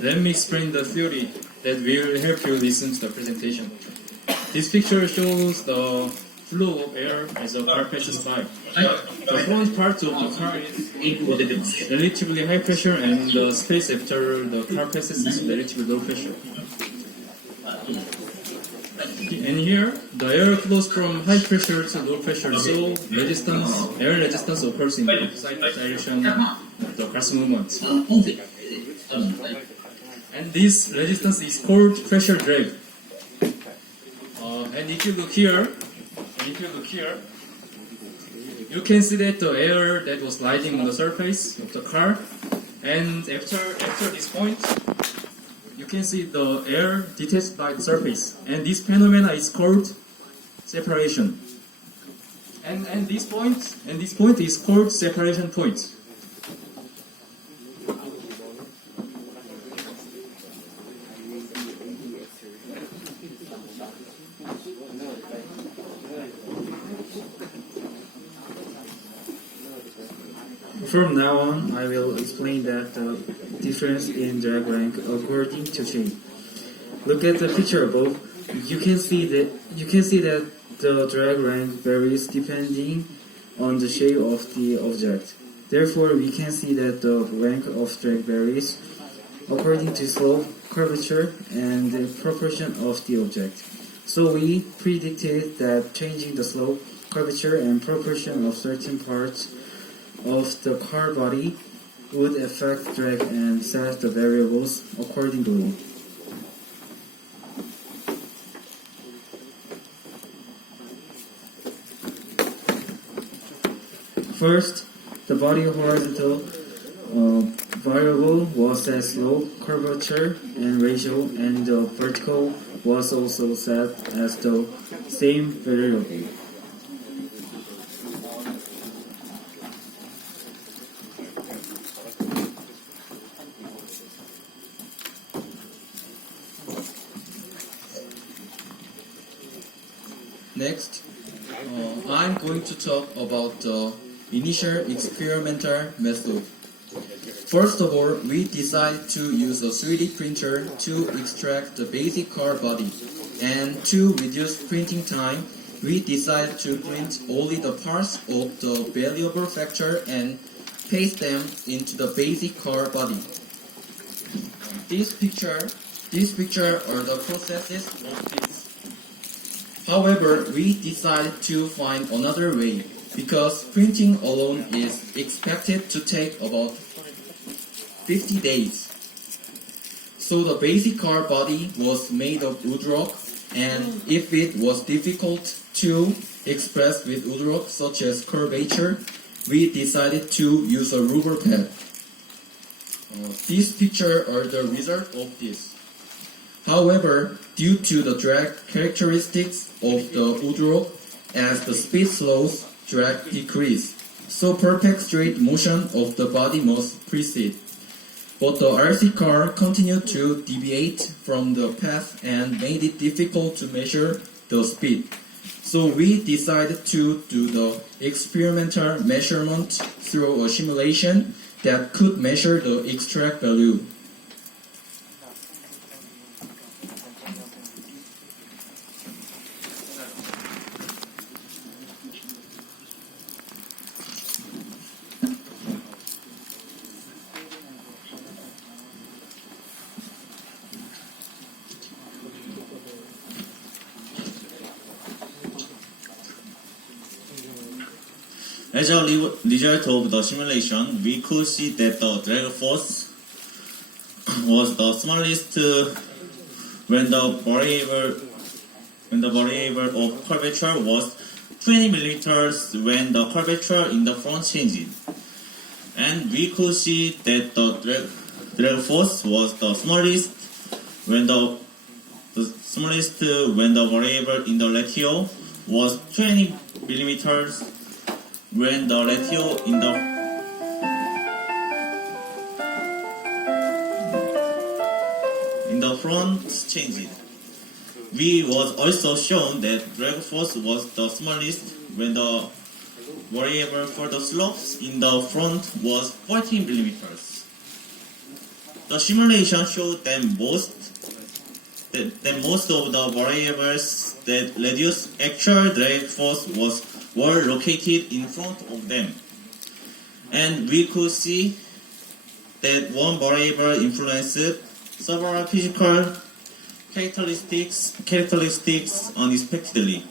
let me explain the theory that will help you listen to the presentation. This picture shows the flow of air as a car passes by. The front part of the car is relatively high pressure and the space after the car passes is relatively low pressure. And here, the air flows from high pressure to low pressure, so air resistance occurs in the opposite direction of the car's movement. And this resistance is called pressure drag. And if you look here, you can see that the air that was gliding on the surface of the car, and after this point, you can see the air detached by the surface, and this phenomena is called separation. And this point is called separation point. From now on, I will explain that the difference in drag length according to shape. Look at the picture above. You can see that the drag length varies depending on the shape of the object. Therefore, we can see that the length of drag varies according to slope, curvature, and the proportion of the object. So we predicted that changing the slope, curvature, and proportion of certain parts of the car body would affect drag and set the variables accordingly. First, the body horizontal variable was set slope, curvature, and ratio, and the vertical was also set as the same variable. Next, I'm going to talk about the initial experimental method. First of all, we decided to use a 3D printer to extract the basic car body. And to reduce printing time, we decided to print only the parts of the valuable factor and paste them into the basic car body. This picture are the processes of this. However, we decided to find another way because printing alone is expected to take about 50 days. So the basic car body was made of woodrock, and if it was difficult to express with woodrock such as curvature, we decided to use a rubber pad. These pictures are the result of this. However, due to the drag characteristics of the woodrock, as the speed slows, drag decreases. So perfect straight motion of the body must precede. But the RC car continued to deviate from the path and made it difficult to measure the speed. So we decided to do the experimental measurement through a simulation that could measure the extract value. As a result of the simulation, we could see that the drag force was the smallest when the variable of curvature was 20 millimeters when the curvature in the front changed. And we could see that the drag force was the smallest when the variable in the ratio was 20 millimeters when the ratio in the front changed. We was also shown that drag force was the smallest when the variable for the slopes in the front was 14 millimeters. The simulation showed that most of the variables that reduce actual drag force were located in front of them. And we could see that one variable influenced several physical characteristics unexpectedly.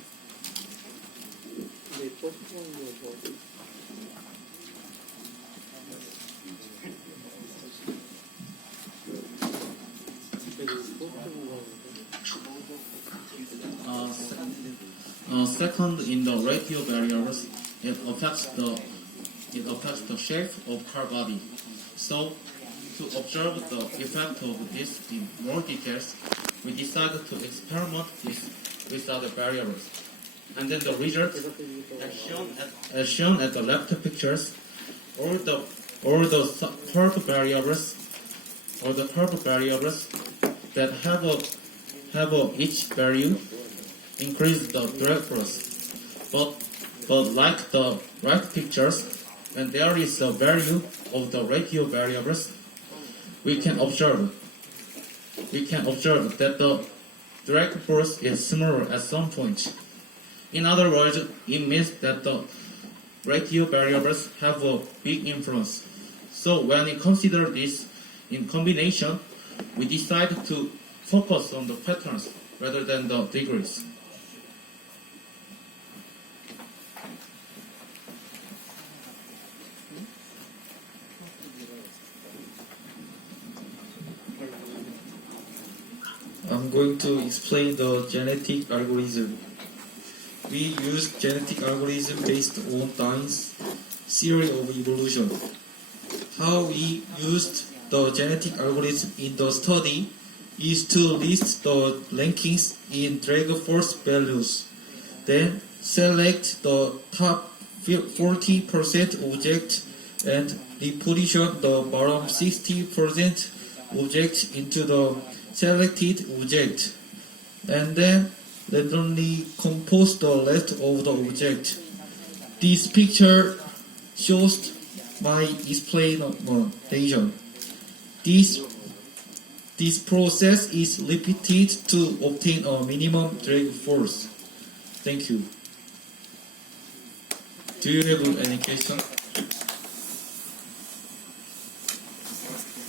Second, in the radial barriers, it affects the shape of car body. So, to observe the effect of this in more details, we decided to experiment this with other barriers. And then the result, as shown at the left pictures, all the curved barriers that have each value increase the drag force. But like the right pictures, when there is a value of the radial variables, we can observe that the drag force is smaller at some point. In other words, it means that the radial variables have a big influence. So when we consider this in combination, we decide to focus on the patterns rather than the degrees. I'm going to explain the genetic algorithm. We use genetic algorithm based on Darwin's theory of evolution. How we used the genetic algorithm in the study is to list the rankings in drag force values. Then select the top 40% object and reposition the bottom 60% object into the selected object, and then randomly compose the rest of the object. This picture shows my explanation. This process is repeated to obtain a minimum drag force. Thank you. Do you have any question?